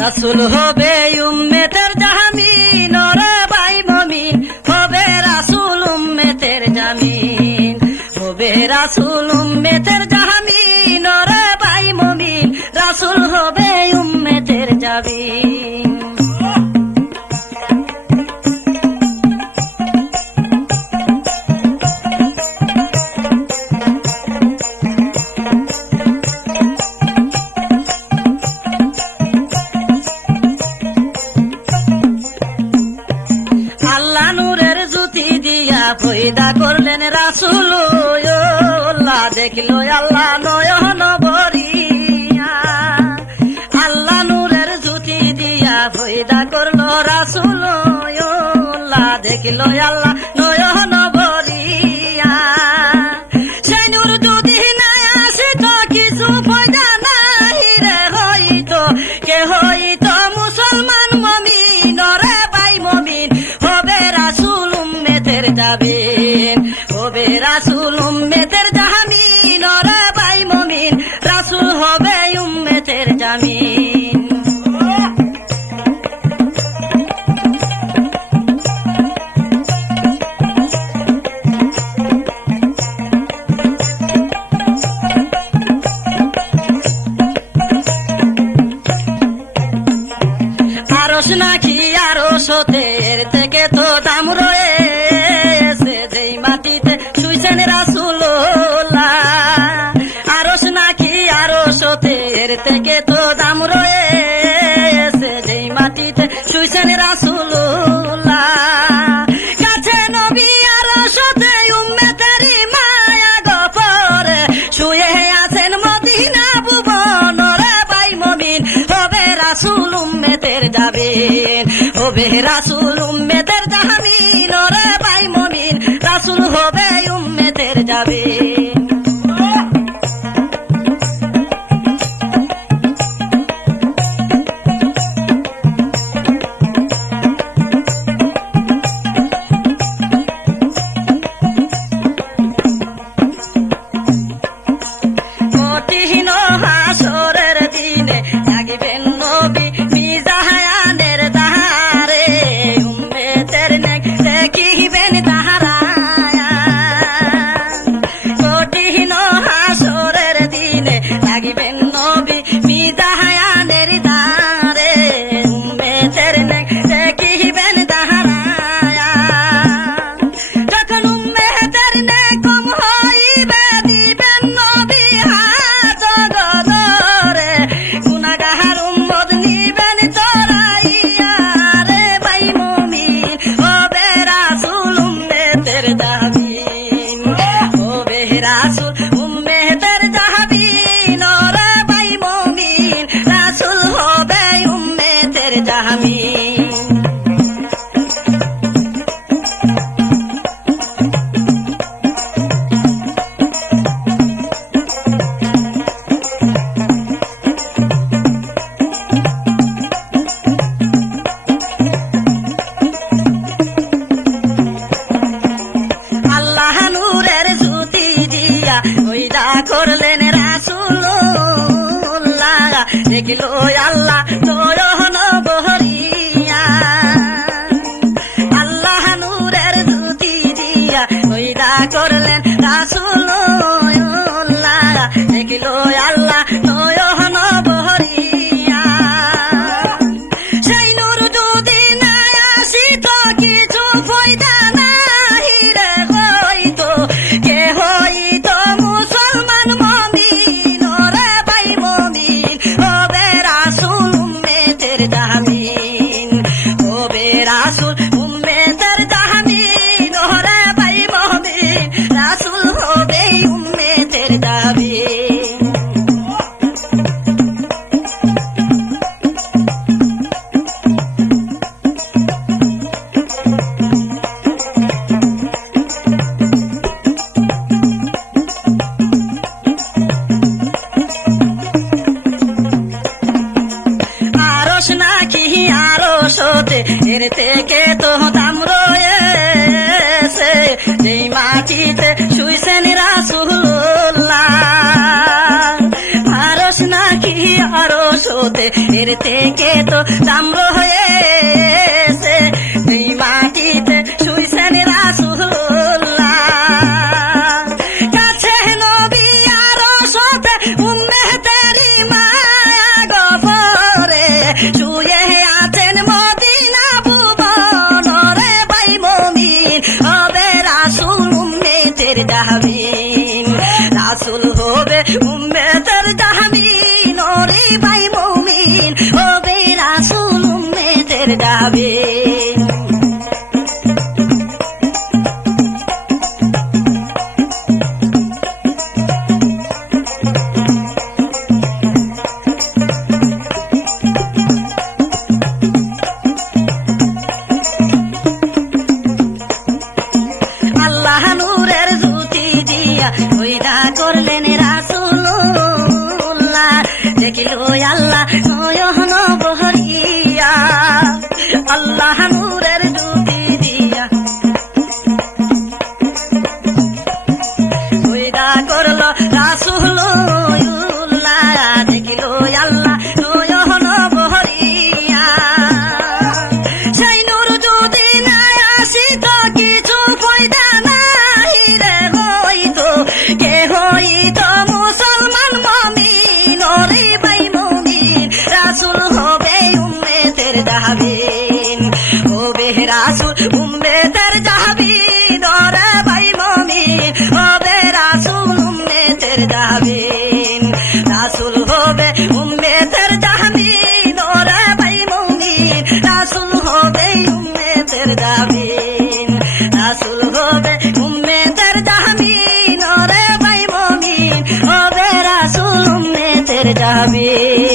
রাসূল হবে উম্মতের জামিন, ওরে ভাই মুমিন হবে রাসূল উম্মতের জামিন, হবে রাসূল উম্মতের জামিন, ওরে ভাই মুমিন রাসূল হবে উম্মতের জামিন। আল্লাহ নূরের জ্যোতি দিয়া পয়দা করলেন রাসূল, আল্লাহ দেখলো আল্লাহ নয়ন ভরিয়া, আল্লাহ নূরের জ্যোতি দিয়া পয়দা করলো রাসূল, আল্লাহ দেখলো আল্লাহ নয়ন ভরিয়া। সেই নূর যদি না আসিত কিছু পয়দা নাই রে হইতো, কে হইতো মুসলমান মুমিন, ওরে ভাই মুমিন হবে রাসূল উম্মতের জামিন, হবে রাসূল উম্মতের জামিন, ওরে ভাই মুমিন রাসূল হবে উম্মতের জামিন। আরশ নাকি আরশ হতে এর থেকে তো দাম রয়েছে, যেই মাটিতে শুইছেন রাসূলুল্লাহ, আরশ নাকি আরশ হতে এর থেকে তো দাম রয়েছে, যেই মাটিতে শুইছেন রাসূলুল্লাহ। কাছে নবী আরশ হতে উম্মতেরই মায়া গফরে শুয়ে আছেন মদিনা ভুবন, ওরে ভাই মুমিন হবে রাসূল উম্মতের জামিন, হবে রাসূল উম্মতের জামিন, ওরে ভাই মুমিন রাসূল হবে উম্মতের জামিন। কঠিন হাসরের দিনে থাকবেন নবী মিজানের ধারে, উম্মতের নেক দেখিবেন তাহারায়া। কঠিন হাসরের দিনে থাকবেন নবী মিজানের ধারে, উম্মতের নেক দেখিবেন তাহারায়া। যখন উম্মতের নেক কম হইবে দিবেন নবী হাত ধরে, গুনাহগার উম্মত নিবেন চড়াইয়া, রে ভাই মুমিন হবে রাসূল উম্মতের জামিন, হবে রাসূল উম্মতের জামিন, ওরে ভাই মুমিন রাসূল হবে উম্মতের জামিন। আল্লাহ নূরের জ্যোতি দিয়া পয়দা করলেন রাসূলুল্লাহ, দেখলো আল্লাহ নয়ন ভরিয়া, আল্লাহ নূরের জ্যোতি দিয়া পয়দা করলেন রাসূলুল্লাহ, দেখলো আল্লাহ নয়ন ভরিয়া। সেই নূর যদি না আসিত কিছু পয়দা নাই রে হইতো, কে হইতো মুসলমান মুমিন, ওরে ভাই মুমিন হবে রাসূল উম্মতের জামিন, হবে রাসূল উম্মতের জামিন, ওরে ভাই মুমিন রাসূল হবে উম্মতের জামিন। আরশ নাকি আরশ হতে এর থেকে তো দাম রয়েছে, যেই মাটিতে শুইছেন হতে এর থেকে তো দাম রয়েছে এই মাটিতে শুইছেন রাসূলুল্লাহ কাছে নবী আর সাথে উম্মতেরি মায়া গফরে শুয়ে আছেন মদিনা ভুবন রে ভাই মুমিন হবে রাসূল উম্মতের জামিন রাসূল হবে উম্মতের জামিন রে ভাই মুমিন হবে রাসূল উম্মতের জামিন আল্লাহ নূরের জ্যোতি দিয়া পয়দা করলেন রাসূলুল্লাহ দেখিল আল্লাহ নয়ন ভরিয়া আল্লাহ নূরের জ্যোতি দিয়া পয়দা করল রাসূলুল্লাহ দেখিল আল্লাহ নয়ন ভরিয়া সেই নূর যদি না আসিত কিছু পয়দা নাই রে হইতো কে হইতো মুসলমান মুমিন রে ভাই মুমিন রাসূল হবে উম্মতের জামিন হবে রাসূল উম্মতের জামিন রে ভাই মুমিন হবে রাসূল উম্মতের জামিন রাসূল হবে উম্মতের জামিন রে ভাই মুমিন রাসূল হবে উম্মতের জামিন রাসূল হবে উম্মতের জামিন রে ভাই মুমিন হবে রাসূল উম্মতের জামিন